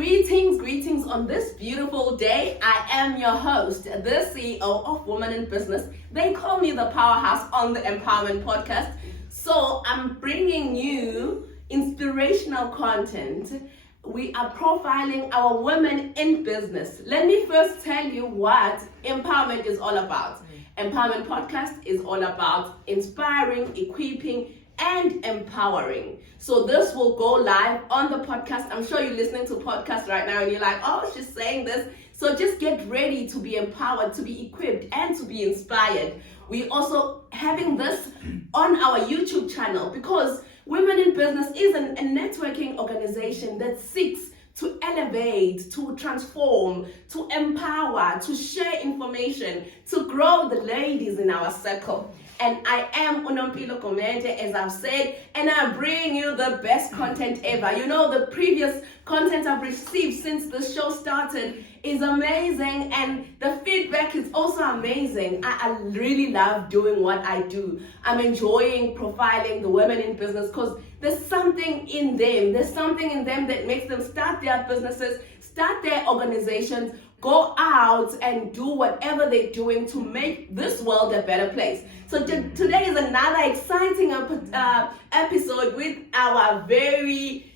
Greetings on this beautiful day. I am your host, the CEO of Women in Business. They call me the powerhouse on the Empowerment Podcast. So I'm bringing you inspirational content. We are profiling our women in business. Let me first tell you what empowerment is all about. Empowerment Podcast is all about inspiring, equipping, and empowering. So this will go live on the podcast. I'm sure you're listening to podcasts right now and you're like, oh, she's saying this. So just get ready to be empowered, to be equipped, and to be inspired. We're also having this on our YouTube channel because Women in Business is a networking organization that seeks to elevate, to transform, to empower, to share information, to grow the ladies in our circle. And I am Unompilo Komende, as I've said, and I bring you the best content ever. You know, the previous content I've received since the show started is amazing, and the feedback is also amazing. I really love doing what I do. I'm enjoying profiling the women in business because there's something in them. There's something in them that makes them start their businesses, start their organizations, go out and do whatever they're doing to make this world a better place. So today is another exciting episode with our very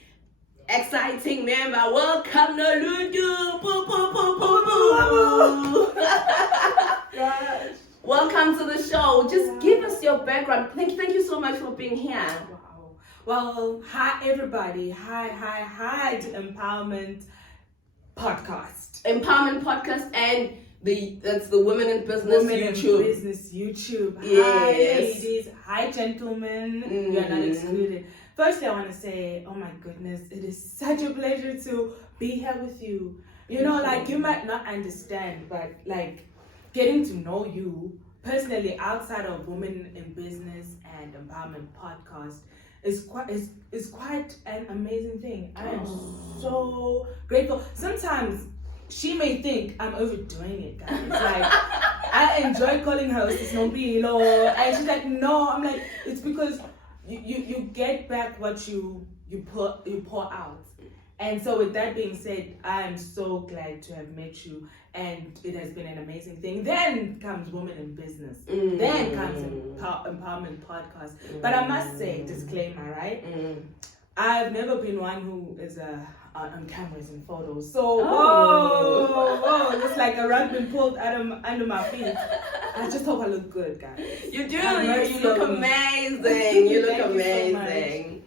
exciting member. Welcome, Noluntu. Welcome to the show. Just give us your background. Thank you so much for being here. Wow. Well, hi everybody. Hi to Empowerment Podcast. Empowerment Podcast, and that's the Women in Business Women YouTube. in Business YouTube. Yes. Hi ladies. Hi gentlemen. You are not excluded. Firstly, I want to say, oh my goodness, it is such a pleasure to be here with you. You know, like you might not understand, but like getting to know you personally outside of Women in Business and Empowerment Podcast is quite an amazing thing. I am so grateful. Sometimes she may think I'm overdoing it, guys. Like I enjoy calling her Noluntu, and she's like, no. I'm like, it's because you get back what you pour out. And so with that being said, I am so glad to have met you, and it has been an amazing thing. Then comes Women in Business. Then comes Empowerment Podcast. But I must say, disclaimer, right? I've never been one who is on cameras and photos. So, whoa, it's like a rug been pulled under my feet. I just hope I look good, guys. You do. You look amazing. You look amazing.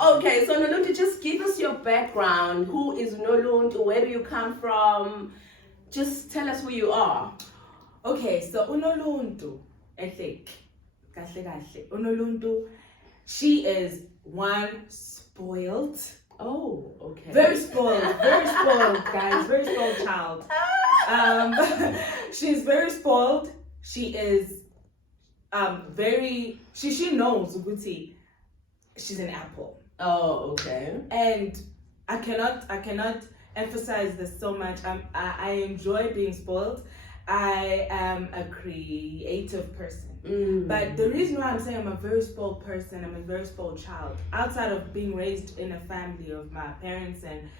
Okay, so Noluntu, just give us your background. Who is Noluntu? Where do you come from? Just tell us who you are. Okay, so Noluntu, Noluntu, she is one spoiled. Oh, okay. Very spoiled, guys. Very spoiled child. She's very spoiled. She is she knows Uguti. She's an apple. Oh, okay. And I cannot emphasize this so much. I enjoy being spoiled. I am a creative person. But the reason why I'm saying I'm a very spoiled person, I'm a very spoiled child, outside of being raised in a family of my parents and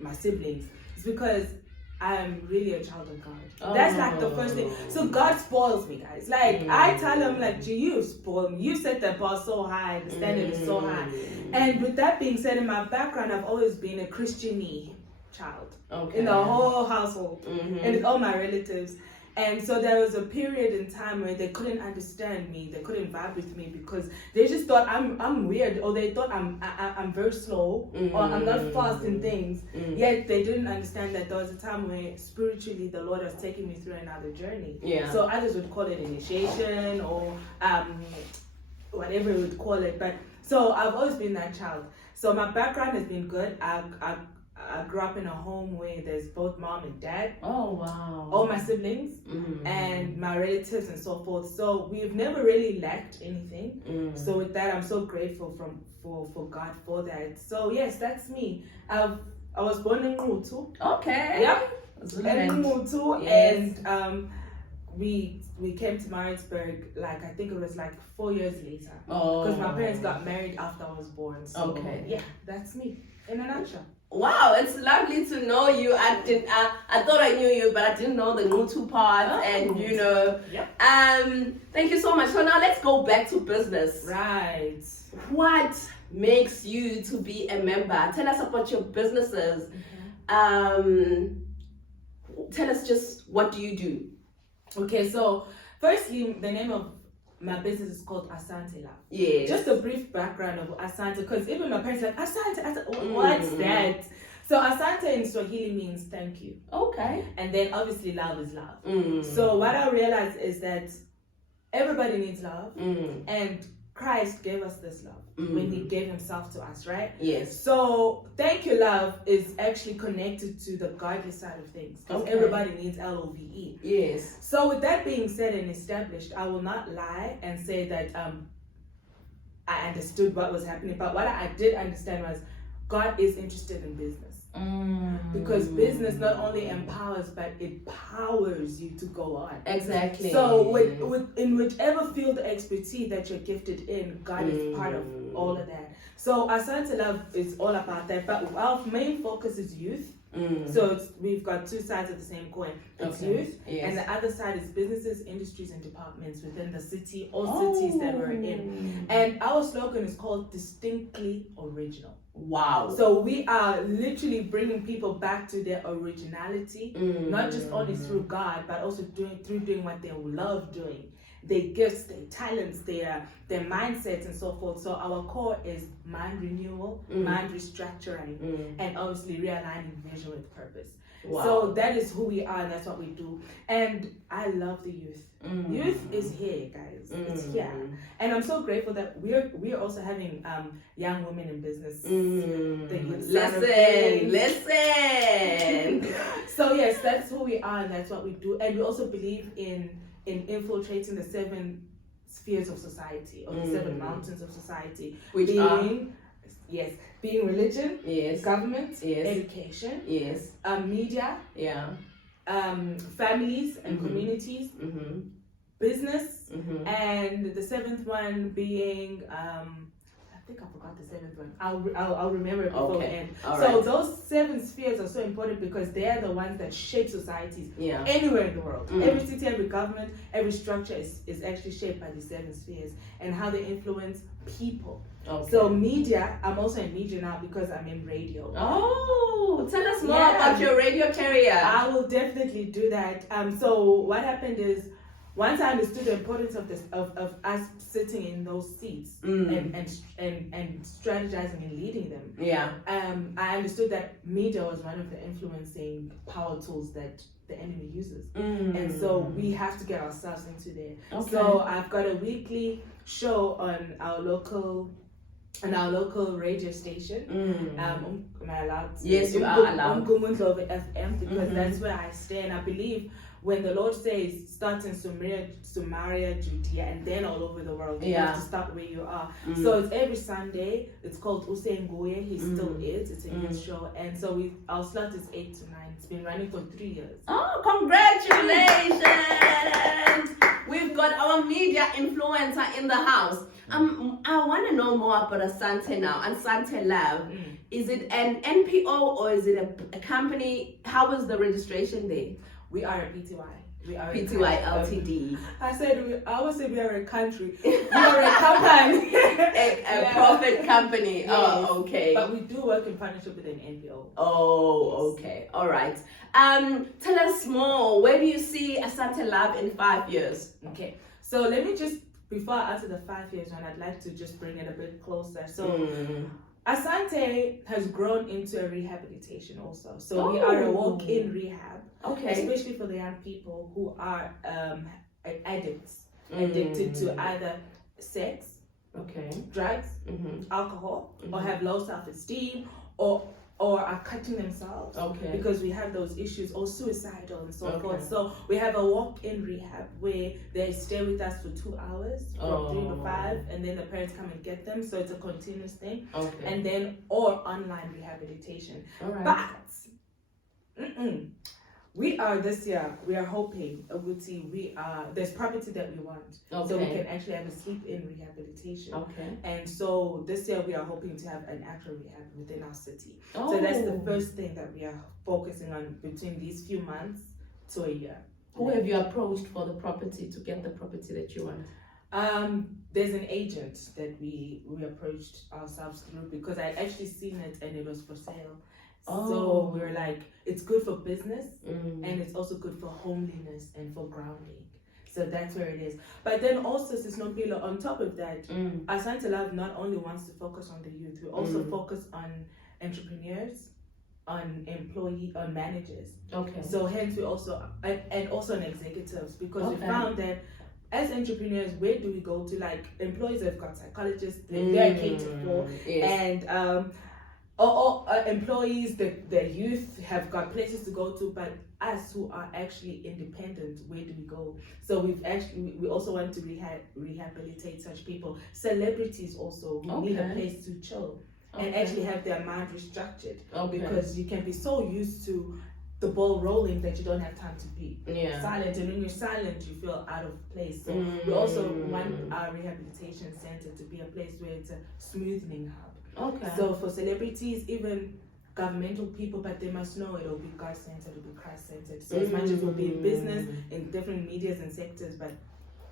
my siblings, is because I'm really a child of God. That's like the first thing. So God spoils me, guys. Like I tell him, like, gee, you spoil me. You set the bar so high, the standard is so high. And with that being said, in my background, I've always been a Christian-y child in the whole household and with all my relatives. And so there was a period in time where they couldn't understand me, they couldn't vibe with me because they just thought I'm weird, or they thought I'm very slow, or I'm not fast in things. Yet they didn't understand that there was a time where spiritually the Lord was taking me through another journey. Yeah. So others would call it initiation or whatever you would call it. But so I've always been that child. So my background has been good. I grew up in a home where there's both mom and dad. Oh, wow. All my siblings and my relatives and so forth. So we've never really lacked anything. So with that, I'm so grateful for God for that. So yes, that's me. I was born in Noluntu. Okay. Yeah. In Noluntu. Yes. And we came to Maritzburg, like I think it was like 4 years later. Oh. Because my parents got married after I was born. So yeah, that's me in a nutshell. Wow, it's lovely to know you. I thought I knew you, but I didn't know the Noluntu part. Oh. And you know, Yep. thank you so much. So now let's go back to business. Right. What makes you to be a member? Tell us about your businesses. Tell us just what do you do? Okay, so firstly, the name of my business is called Asante Love. Yeah. Just a brief background of Asante, because even my parents are like, what's that? So Asante in Swahili means thank you. Okay. And then obviously love is love. Mm. So what I realized is that everybody needs love, and Christ gave us this love when he gave himself to us, right? Yes. So thank you love is actually connected to the godly side of things, because everybody needs LOVE. Yes. So with that being said and established, I will not lie and say that I understood what was happening, but what I did understand was God is interested in business. Because business not only empowers, but it powers you to go on. Exactly. So in whichever field of expertise that you're gifted in, God is part of all of that. So Asante Love is all about that, but our main focus is youth. So we've got two sides of the same coin. It's youth, and the other side is businesses, industries, and departments within the city, all cities that we're in. And our slogan is called Distinctly Original. Wow. So we are literally bringing people back to their originality, not just only through God, but also through doing what they love doing. Their gifts, their talents, their mindsets, and so forth. So our core is mind renewal, mind restructuring, and obviously realigning vision with purpose. Wow. So that is who we are, and that's what we do. And I love the youth. Youth is here, guys. It's here, and I'm so grateful that we're also having young women in business. Listen. So yes, that's who we are, and that's what we do. And we also believe in infiltrating the 7 spheres of society, or the 7 mountains of society, which being religion, government, education, media, families and communities, business, and the 7th one being I think I forgot the 7th one. I'll remember it before the end. So those 7 spheres are so important because they are the ones that shape societies anywhere in the world. Every city, every government, every structure is actually shaped by these 7 spheres and how they influence people. So media, I'm also in media now because I'm in radio. Oh, tell us more about your radio career. I will definitely do that. So what happened is, once I understood the importance of this, of us sitting in those seats and strategizing and leading them, I understood that media was one of the influencing power tools that the enemy uses, and so we have to get ourselves into there. So I've got a weekly show on our local radio station. Am I allowed to? Yes, you are allowed. FM, because that's where I stay, and I believe when the Lord says start in Samaria, Judea, and then all over the world, you have to start where you are. So it's every Sunday. It's called Usenguye. He still is. It's a new show, and so our slot is 8 to 9. It's been running for 3 years. Oh, congratulations! We've got our media influencer in the house. I want to know more about Asante now. Asante Love. Is it an NPO or is it a company? How is the registration there? We are a PTY. We are PTY Ltd. I always say we are a country. We are a company. a profit company. Yes. Oh, okay. But we do work in partnership with an NPO. Oh, okay. All right. Tell us more. Where do you see Asante Love in 5 years? Okay. So let me just, before I answer the 5 years one, I'd like to just bring it a bit closer. So Asante has grown into a rehabilitation also. So we are a walk-in rehab, especially for the young people who are addicts, addicted to either sex, drugs, alcohol, or have low self-esteem, or are cutting themselves because we have those issues, or suicidal and so forth. So we have a walk-in rehab where they stay with us for 2 hours from 3 to 5, and then the parents come and get them. So it's a continuous thing. And then or online rehabilitation. But this year, we are hoping, there's property that we want. Okay. So we can actually have a sleep-in rehabilitation. Okay. And so this year we are hoping to have an actual rehab within our city. Oh. So that's the first thing that we are focusing on between these few months to a year. Who have you approached for the property to get the property that you want? There's an agent that we approached ourselves through because I actually seen it and it was for sale. So we were like, it's good for business and it's also good for homeliness and for grounding. So that's where it is. But then also, Sisnompilo, on top of that, Asante Love not only wants to focus on the youth, we also focus on entrepreneurs, on managers. Okay. So hence we also, and also on executives, because we found that as entrepreneurs, where do we go to? Like employees have got psychologists, they're catered for, yes. and employees, the youth have got places to go to, but us who are actually independent, where do we go? So we also want to rehabilitate such people. Celebrities also who need a place to chill and actually have their mind restructured, because you can be so used to the ball rolling that you don't have time to be silent, and when you're silent you feel out of place. So we also want our rehabilitation center to be a place where it's a smoothing hub. Okay. So for celebrities, even governmental people, but they must know it'll be God-centered, it'll be Christ-centered. So as much as we'll be in business, in different medias and sectors, but...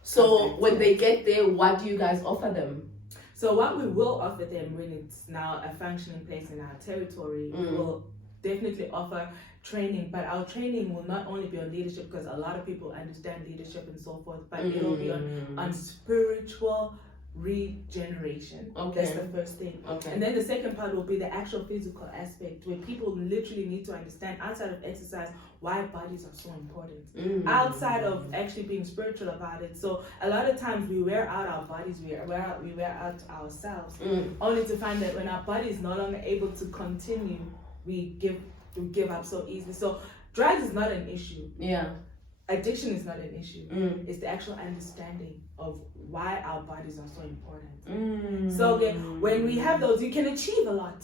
So when they get there, what do you guys offer them? So what we will offer them when it's now a functioning place in our territory, we will definitely offer training, but our training will not only be on leadership, because a lot of people understand leadership and so forth, but it'll be on spiritual regeneration. That's the first thing. And then the second part will be the actual physical aspect, where people literally need to understand, outside of exercise, why bodies are so important, outside of actually being spiritual about it. So a lot of times we wear out our bodies, we wear out ourselves, only to find that when our body is no longer able to continue, we give up so easily. So drugs is not an issue. Addiction is not an issue. It's the actual understanding of why our bodies are so important. So when we have those, you can achieve a lot.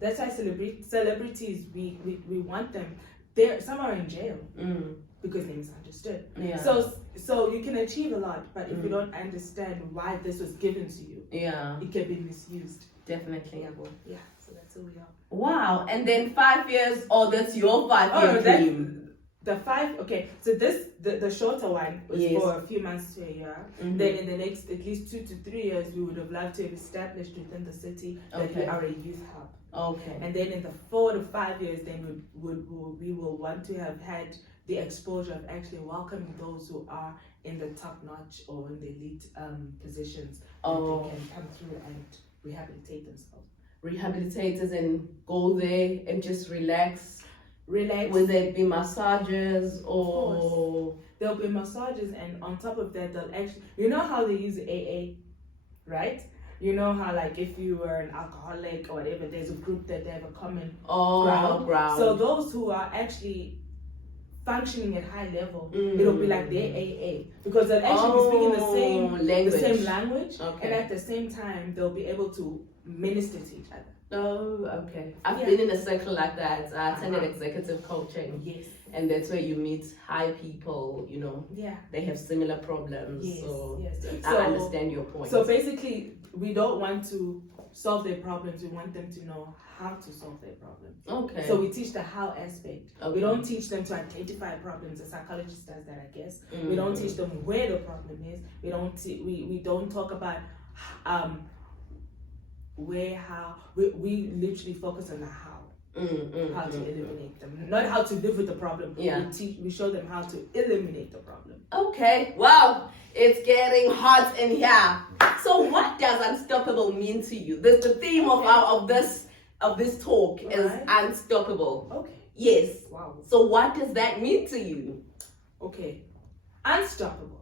That's why celebrities, we want them. Some are in jail because they're misunderstood. So you can achieve a lot, but if you don't understand why this was given to you, it can be misused. Definitely. So that's who we are. Wow. And then 5 years, that's your 5-year dream. The 5, okay, so the shorter one was for a few months to a year. Then in the next at least 2 to 3 years, we would have loved to have established within the city that we are a youth hub. And then in the 4 to 5 years, then we will want to have had the exposure of actually welcoming those who are in the top notch or in the elite positions. They can come through and rehabilitate themselves. Rehabilitators and go there and just relax. Will there be massages or? There'll be massages, and on top of that, they'll actually, you know how they use AA, right? You know how, like, if you were an alcoholic or whatever, there's a group that they have a common ground. So those who are actually functioning at high level, it'll be like their AA, because they'll actually be speaking the same language, and at the same time they'll be able to minister to each other. I've been in a circle like that. I attended executive coaching. And that's where you meet high people, you know. They have similar problems. I understand your point. So basically, we don't want to solve their problems. We want them to know how to solve their problems. So we teach the how aspect. We don't teach them to identify problems. A psychologist does that, I guess. We don't teach them where the problem is. We don't talk about we literally focus on the how to eliminate them, not how to live with the problem. We show them how to eliminate the problem. Wow, it's getting hot in here. So what does unstoppable mean to you? The theme of this talk is unstoppable. Wow. So what does that mean to you? Unstoppable.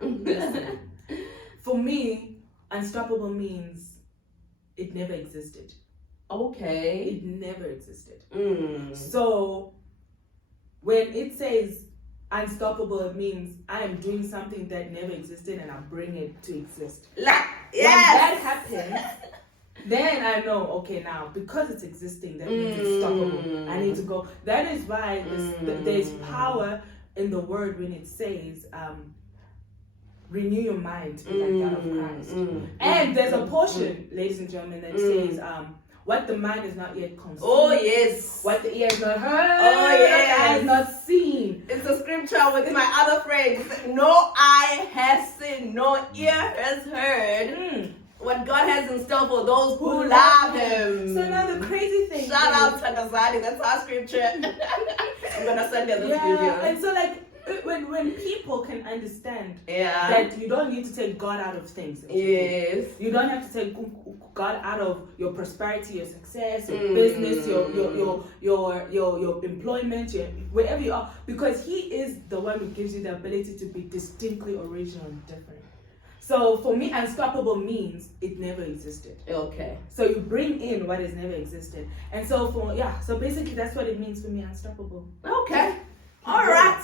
Listen. For me, unstoppable means it never existed. It never existed. So when it says unstoppable, it means I am doing something that never existed and I'm bringing it to exist. When that happens, then I know, okay, now because it's existing, that means it's stoppable. I need to go. That is why there's power in the word when it says, renew your mind to be like that of Christ. And there's a portion, ladies and gentlemen, that says, what the mind is not yet conceived. Oh yes. What the ear has not heard. Oh yes. What the eye has not seen. It's a scripture with my other friend. No eye has seen, no ear has heard what God has in store for those who love Him. So now the crazy thing. Shout out to Nazali. That's our scripture. I'm gonna send you this video. And so like when people can understand Yeah. that you don't need to take God out of things. Yes. You don't have to take God out of your prosperity, your success, your business, your employment, wherever you are, because He is the one who gives you the ability to be distinctly original and different. So for me, unstoppable means it never existed. Okay. So you bring in what has never existed. And so so basically that's what it means for me, unstoppable. Okay. All right.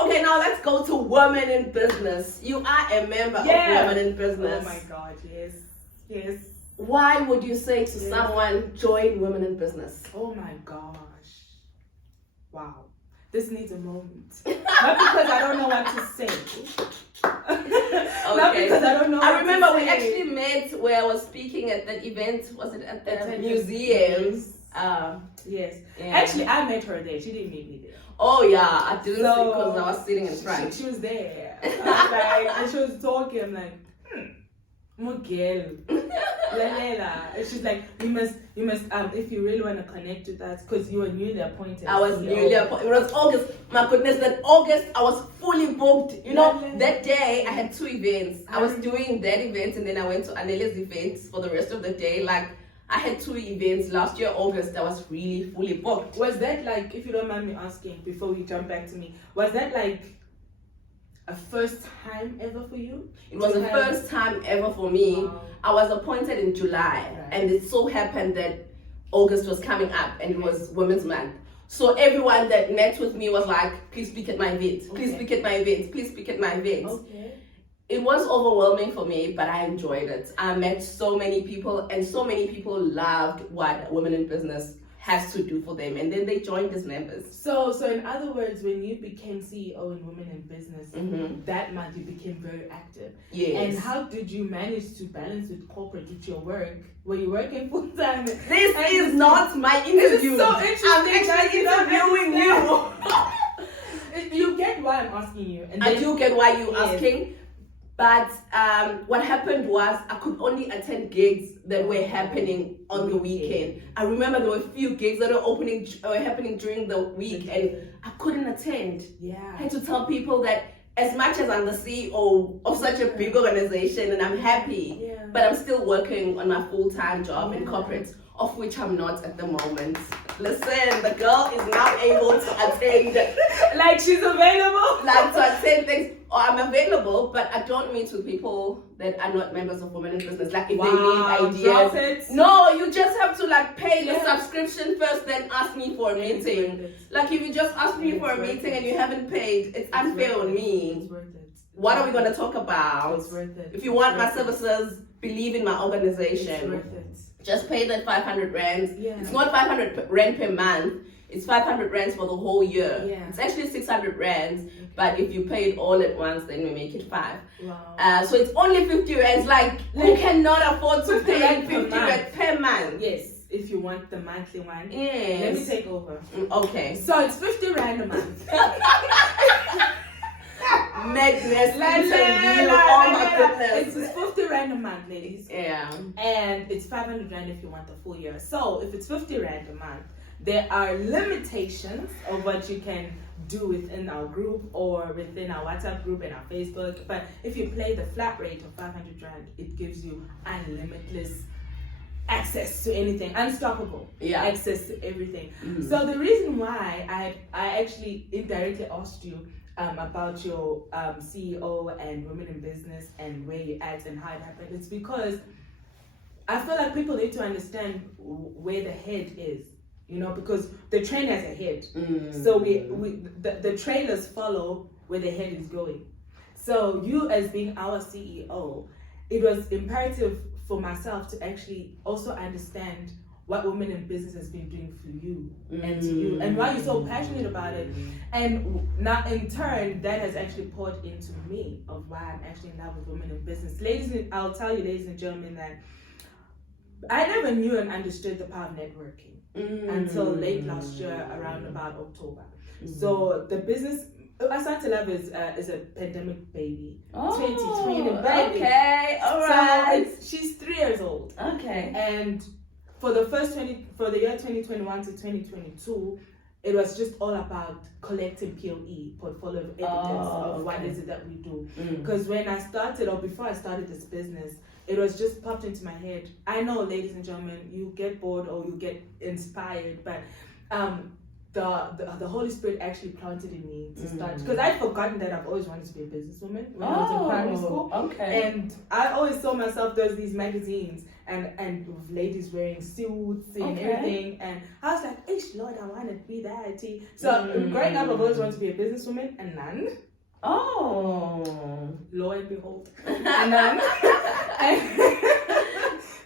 Okay, now let's go to Women in Business. You are a member of Women in Business. Oh my God, yes. Why would you say to someone, join Women in Business? Oh my gosh. Wow. This needs a moment. Not because I don't know what to say. Not because I don't know I remember we actually met where I was speaking at that event. Was it at the museum? Yes. Yeah. Actually, I met her there. She didn't meet me there. Oh yeah, I didn't see because I was sitting in front. She was there. I was like, and she was talking. I'm like, Miguel. And she's like, you must, if you really want to connect with us, because you were newly appointed. I was newly appointed. It was August. My goodness, that August I was fully booked. You know, that day I had 2 events. I was doing that event and then I went to Anela's events for the rest of the day. Like, I had 2 events last year, August. I was really fully booked. Was that like, if you don't mind me asking, before we jump back to me, was that like a first time ever for you? It was the first time ever for me. Wow. I was appointed in July, and it so happened that August was coming up, and it was Women's Month. So everyone that met with me was like, please speak at my event, please speak at my event, please speak at my event. Okay. It was overwhelming for me, but I enjoyed it. I met so many people, and so many people loved what Women in Business has to do for them, and then they joined as members. So in other words, when you became CEO in Women in Business, that month you became very active. Yes. And how did you manage to balance with corporate, with your work? Were you working full time? This is not my interview. This is so interesting. I'm actually interviewing you. You get why I'm asking you. And I do get why you're asking. But what happened was I could only attend gigs that were happening on the weekend. I remember there were a few gigs that were happening during the week and I couldn't attend. Yeah. I had to tell people that as much as I'm the CEO of such a big organization and I'm happy, but I'm still working on my full-time job in corporate, of which I'm not at the moment. Listen, the girl is now able to attend. Like she's available? Like to attend things. Or I'm available, but I don't meet with people that are not members of Women in Business. Like if they need ideas. No, you just have to like pay the subscription first, then ask me for a meeting. Like if you just ask me for a meeting and you haven't paid, it's unfair on me. It's worth it. What are we going to talk about? It's worth it. If you want my services, believe in my organization. It's worth it. Just pay that 500 rands. Yeah. It's not 500 rand per month. It's 500 rands for the whole year. Yeah. It's actually 600 rands, but if you pay it all at once, then we make it 5. Wow. So it's only 50 rands. Like, who cannot afford to pay 50 rands per month? Yes, if you want the monthly one. Yes. Let me take over. Okay. So it's 50 rand a month. Madness. Oh my goodness. It's 50 rand a month, ladies. Yeah. And it's 500 rand if you want the full year. So if it's 50 rand a month, there are limitations of what you can do within our group or within our WhatsApp group and our Facebook. But if you play the flat rate of 500 rand, it gives you unlimitless access to anything, unstoppable access to everything. So the reason why I actually indirectly asked you about your CEO and Women in Business and where you're at and how it happened, it's because I feel like people need to understand where the head is. You know, because the train has a head. So the trailers follow where the head is going. So you as being our CEO, it was imperative for myself to actually also understand what women in business has been doing for you and to you, and why you're so passionate about it. And now in turn, that has actually poured into me of why I'm actually in love with women in business. I'll tell you, ladies and gentlemen, that I never knew and understood the power of networking until late last year, around about October. So the business, I started to love is a pandemic baby. 2020 baby. Okay, all right. So she's 3 years old. Okay. And for the year 2021 to 2022, it was just all about collecting POE, portfolio of evidence of what is it that we do. Because when I started, or before I started this business, it was just popped into my head. I know, ladies and gentlemen, you get bored or you get inspired, but the Holy Spirit actually planted in me to start, because I'd forgotten that I've always wanted to be a businesswoman when I was in primary school. Okay. And I always saw myself, there's these magazines and with ladies wearing suits and everything, and I was like, "Ish, Lord, I want to be that." So growing up, I've always wanted to be a businesswoman, and none. Lo and behold, and none.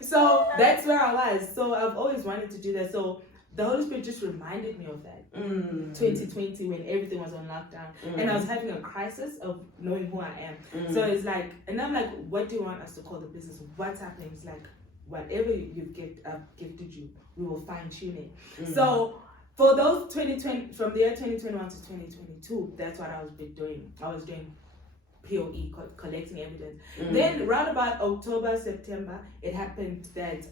So that's where I was. So I've always wanted to do that. So the Holy Spirit just reminded me of that. 2020, when everything was on lockdown, and I was having a crisis of knowing who I am. So it's like, and I'm like, what do you want us to call the business? What's happening? It's like, whatever you've gifted you, we will fine tune it. So for those 2020, from the year 2021 to 2022, that's what I was doing. I was doing POE, collecting evidence. Then around about October, September, it happened that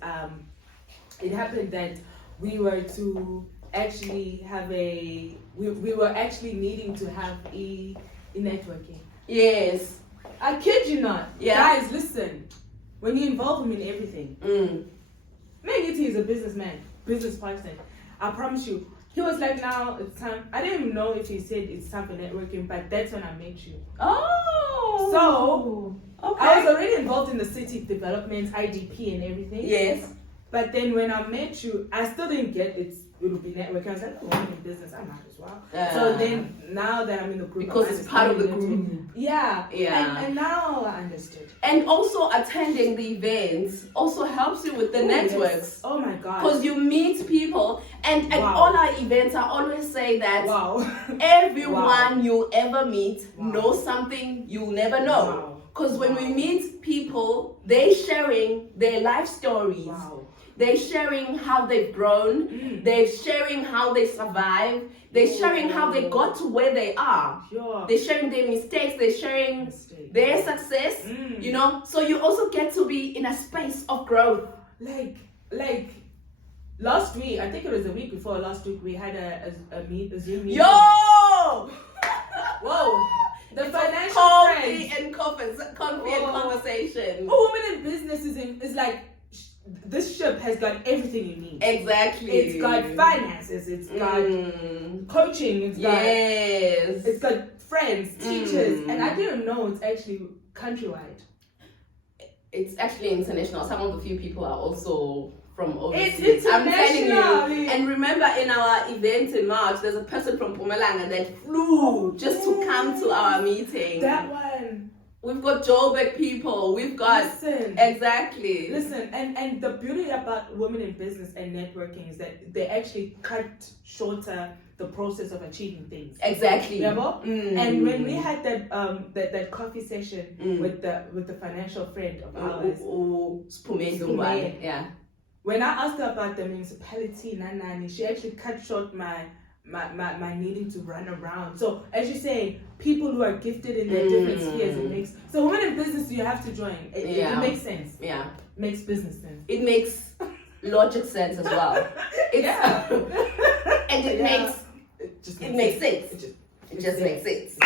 we were to actually have we were actually needing to have a networking. Yes. I kid you not. Yeah. Guys, listen. When you involve him in everything, Megiti is a businessman, business person. I promise you. He was like, now it's time. I didn't even know if he said it's time for networking, but that's when I met you. So, I was already involved in the city development, IDP and everything. Yes. But then when I met you, I still didn't get it will be networking. I was like, oh, I'm in business, I might as well. So then, now that I'm in the group, because it's part of the group. Yeah. Yeah. And now I understood. And also attending the events also helps you with the networks. Yes. Oh my God. Because you meet people, and at all our events, I always say that everyone you ever meet knows something you'll never know. Because when we meet people, they're sharing their life stories. They're sharing how they've grown. They're sharing how they survived. They're sharing how they got to where they are. They're sharing their mistakes. They're sharing their success. You know, so you also get to be in a space of growth. Like last week, I think it was the week before last week, we had a Zoom meeting. Yo! Whoa! The it's financial coffee and conversation. A woman in business is like, this ship has got everything you need. Exactly. It's got finances, it's got coaching, it's got friends, teachers, and I didn't know it's actually countrywide. It's actually international. Some of the few people are also from overseas. It's I'm telling international. you. And remember, in our event in March, there's a person from Mpumalanga that flew just to come to our meeting. That one. We've got Joburg people. We've got exactly. Listen, and the beauty about women in business and networking is that they actually cut shorter the process of achieving things. Exactly. And when we had that coffee session with the financial friend of ours, Spume. Yeah. When I asked her about the municipality, Nanani, she actually cut short my needing to run around. So as you say, people who are gifted in their different spheres, it makes so women in business you have to join. It makes sense. Yeah. Makes business sense. It makes logic sense as well. And it makes sense. It just makes sense.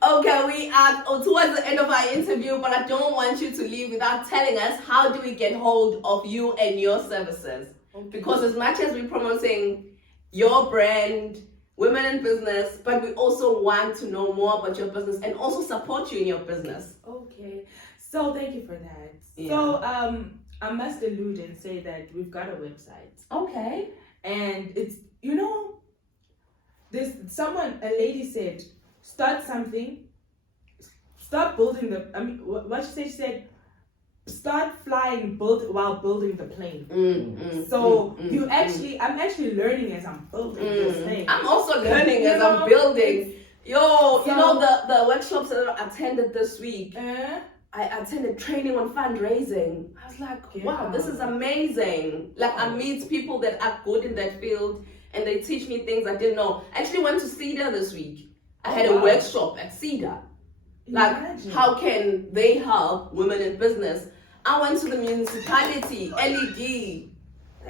Okay, we are towards the end of our interview, but I don't want you to leave without telling us how do we get hold of you and your services. Because as much as we're promoting your brand, women in business, but we also want to know more about your business and also support you in your business. Okay, so thank you for that. Yeah. So I must allude and say that we've got a website. Okay. And it's, you know, there's a lady said, start something, start building what she said, start flying while building the plane. I'm actually learning as I'm building this thing. I'm also learning as I'm building. You know the workshops that I attended this week. I attended training on fundraising. I was like, wow, this is amazing. Like I meet people that are good in that field and they teach me things I didn't know. I actually went to CEDA this week. I had a workshop at CEDA. Like, how can they help women in business? I went to the municipality, LED. They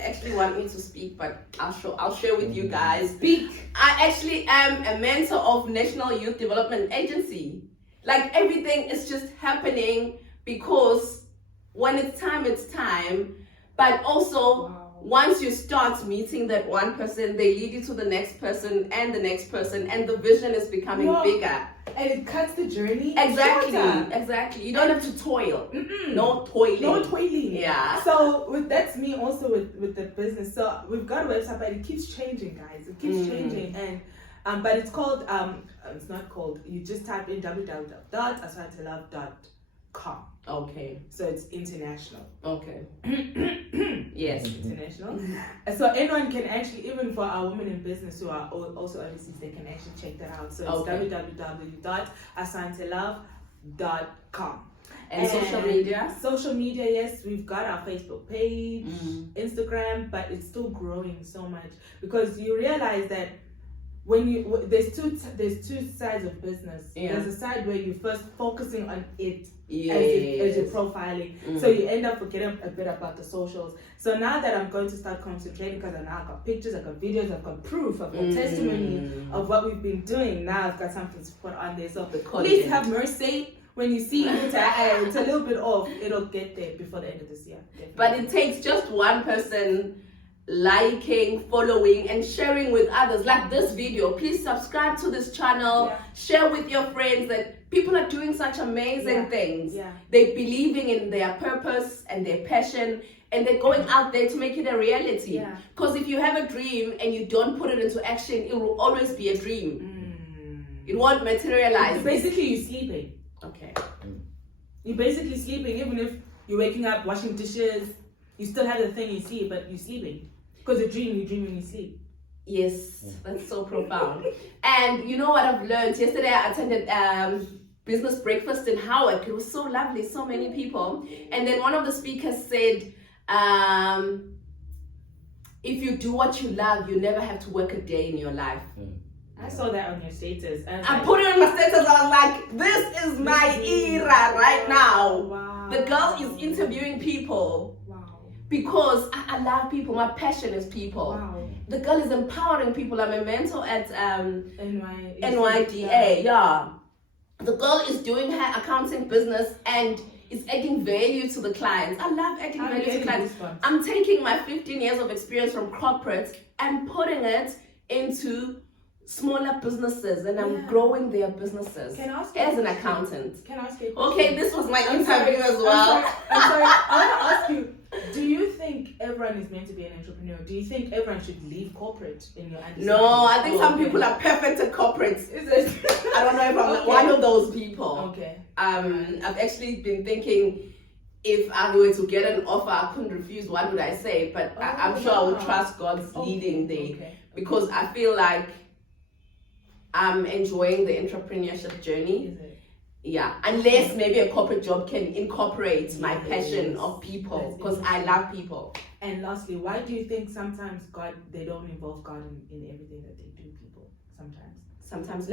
actually want me to speak, but I'll share with you guys. Speak. I actually am a mentor of National Youth Development Agency. Like everything is just happening because when it's time. But also, once you start meeting that one person, they lead you to the next person and the next person, and the vision is becoming bigger. And it cuts the journey. Exactly. You don't have to toil. No toiling. Yeah. So that's me also with the business. So we've got a website, but it keeps changing, guys. It keeps changing, and but it's called it's not called. You just type in www.aswantelove.com. Okay. So it's international. Okay. Yes. International. So anyone can actually, even for our women in business who are also overseas, they can actually check that out. So it's www.aswantelove.com. And social media? Social media, yes. We've got our Facebook page, Instagram, but it's still growing so much because you realize that there's two sides of business. There's a side where you're first focusing on it as you're profiling, so you end up forgetting a bit about the socials. So now that I'm going to start concentrating, because now I've got pictures, I've got videos, I've got proof, I've got testimony of what we've been doing. Now I've got something to put on there. So please have mercy. When you see it's a little bit off, it'll get there before the end of this year. Definitely. But it takes just one person liking, following, and sharing with others. Like this video, please subscribe to this channel. Share with your friends that people are doing such amazing things. They're believing in their purpose and their passion, and they're going out there to make it a reality. Because if you have a dream and you don't put it into action, it will always be a dream. It won't materialize. Basically, you're sleeping. Okay. You're basically sleeping, even if you're waking up, washing dishes, you still have the thing you see, but you're sleeping. Because you dream when you sleep. Yes, that's so profound. And you know what I've learned? Yesterday I attended business breakfast in Howard. It was so lovely, so many people. And then one of the speakers said, if you do what you love, you never have to work a day in your life. I saw that on your status. I put it on my status. I was like, this is my era right now. Wow. The girl is interviewing people. Because I love people. My passion is people. Wow. The girl is empowering people. I'm a mentor at NYDA. The girl is doing her accounting business and is adding value to the clients. I love adding value to clients. I'm taking my 15 years of experience from corporate and putting it into smaller businesses, and I'm growing their businesses as an accountant. Can I ask you a question? Okay, this was my interview as well. I'm sorry. I want to ask you, do you think everyone is meant to be an entrepreneur? Do you think everyone should leave corporate in your understanding? No, I think some people are perfect at corporate. Is it? I don't know if I'm one of those people. Okay. I've actually been thinking, if I were to get an offer I couldn't refuse, what would I say? But I'm sure I would trust God's leading there, because I feel like I'm enjoying the entrepreneurship journey. Is it? Yeah, unless maybe a corporate job can incorporate my passion of people, because I love people. And lastly, why do you think sometimes they don't involve God in everything that they do? People sometimes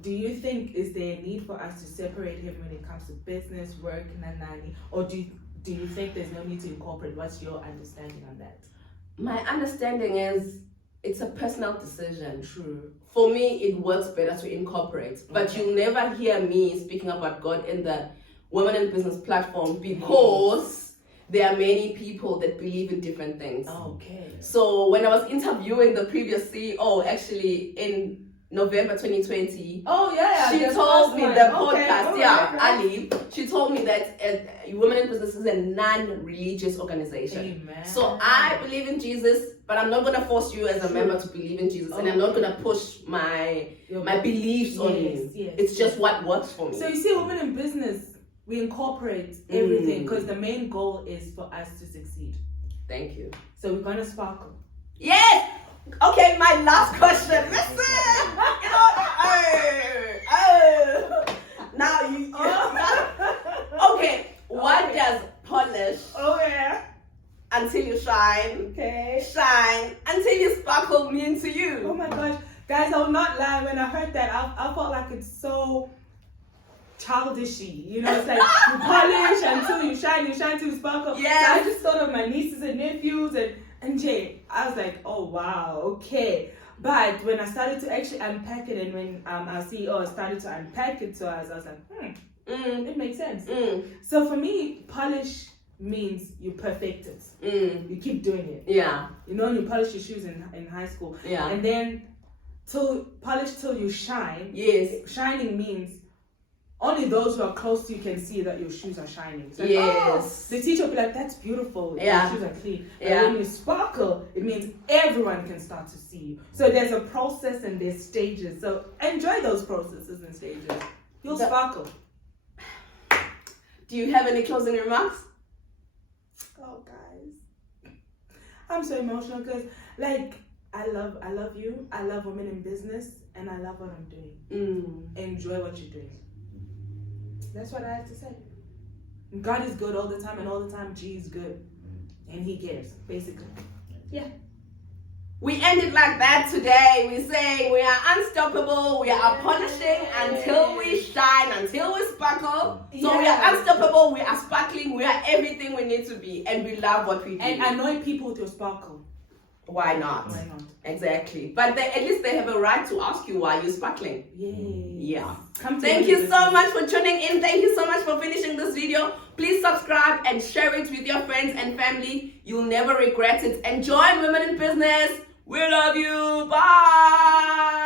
do you think is there a need for us to separate Him when it comes to business, work, nanani, or do you think there's no need to incorporate? What's your understanding on that? My understanding is it's a personal decision. True. For me, it works better to incorporate. But you'll never hear me speaking about God in the Women in Business platform, because there are many people that believe in different things. Okay. So when I was interviewing the previous CEO, actually in November 2020, she told me the podcast, Ali, she told me that Women in Business is a non-religious organization. Amen. So I believe in Jesus, but I'm not going to force you as a member to believe in Jesus, and I'm not going to push my beliefs on you. Yes. It's just what works for me. So you see, Women in Business, we incorporate everything because the main goal is for us to succeed. Thank you. So we're gonna sparkle. Yes. Okay, my last question. Listen. You know, now you. Okay. What does polish until you shine? Okay. Shine until you sparkle mean to you? Oh my gosh, guys! I will not lie. When I heard that, I felt like it's so childishy. You know, it's like you polish until you shine till you sparkle. Yes. So I just thought of my nieces and nephews and Jay. I was like, oh wow, okay. But when I started to actually unpack it, and when our CEO started to unpack it to us, I was like, it makes sense. So for me, polish means you perfect it. You keep doing it. Yeah. You know, when you polish your shoes in high school. Yeah. And then polish till you shine. Yes. Shining means only those who are close to you can see that your shoes are shining. So Yes. the teacher will be like, that's beautiful. Yeah. Your shoes are clean. But Yeah. when you sparkle, it means everyone can start to see you. So there's a process and there's stages. So enjoy those processes and stages. You'll sparkle. Do you have any closing remarks? Oh, guys. I'm so emotional because, like, I love you. I love women in business. And I love what I'm doing. Enjoy what you're doing. That's what I have to say. God is good all the time, and all the time G is good. And he cares, basically. Yeah. We end it like that today. We say we are unstoppable. We are polishing until we shine, until we sparkle. So we are unstoppable. We are sparkling. We are everything we need to be, and we love what we do. And annoy people with your sparkle. Why not? Why not? Exactly. But at least they have a right to ask you why you're sparkling. Yeah. Thank you so much for tuning in. Thank you so much for finishing this video. Please subscribe and share it with your friends and family. You'll never regret it. And join Women in Business. We love you. Bye.